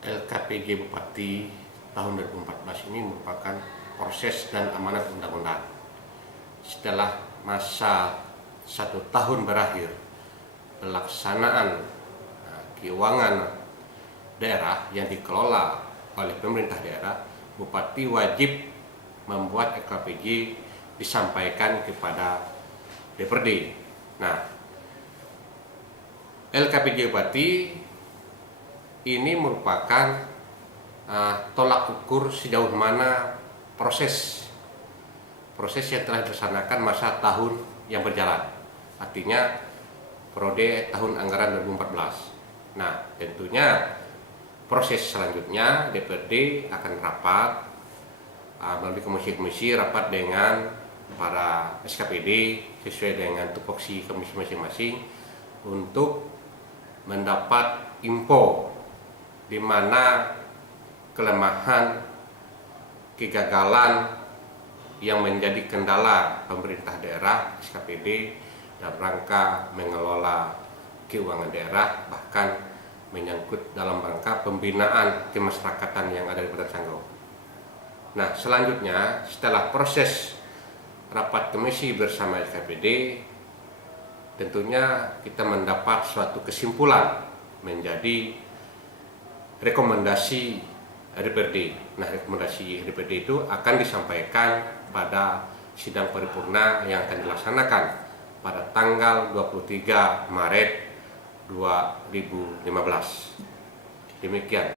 LKPJ Bupati tahun 2014 ini merupakan proses dan amanat undang-undang. Setelah masa 1 tahun berakhir, pelaksanaan keuangan daerah yang dikelola oleh pemerintah daerah, Bupati wajib membuat LKPJ disampaikan kepada DPRD. Nah, LKPJ Bupati ini merupakan tolak ukur sejauh mana proses yang telah dilaksanakan masa tahun yang berjalan. Artinya periode tahun anggaran 2014. Nah, tentunya proses selanjutnya DPRD akan rapat melalui komisi-komisi, rapat dengan para SKPD sesuai dengan tupoksi komisi masing-masing untuk mendapat info di mana kelemahan, kegagalan yang menjadi kendala pemerintah daerah SKPD dalam rangka mengelola keuangan daerah, bahkan menyangkut dalam rangka pembinaan kemasyarakatan yang ada di Kota Canggu. Nah, selanjutnya setelah proses rapat komisi bersama SKPD, tentunya kita mendapat suatu kesimpulan menjadi rekomendasi DPRD. Nah, rekomendasi DPRD itu akan disampaikan pada sidang paripurna yang akan dilaksanakan pada tanggal 23 Maret 2015. Demikian.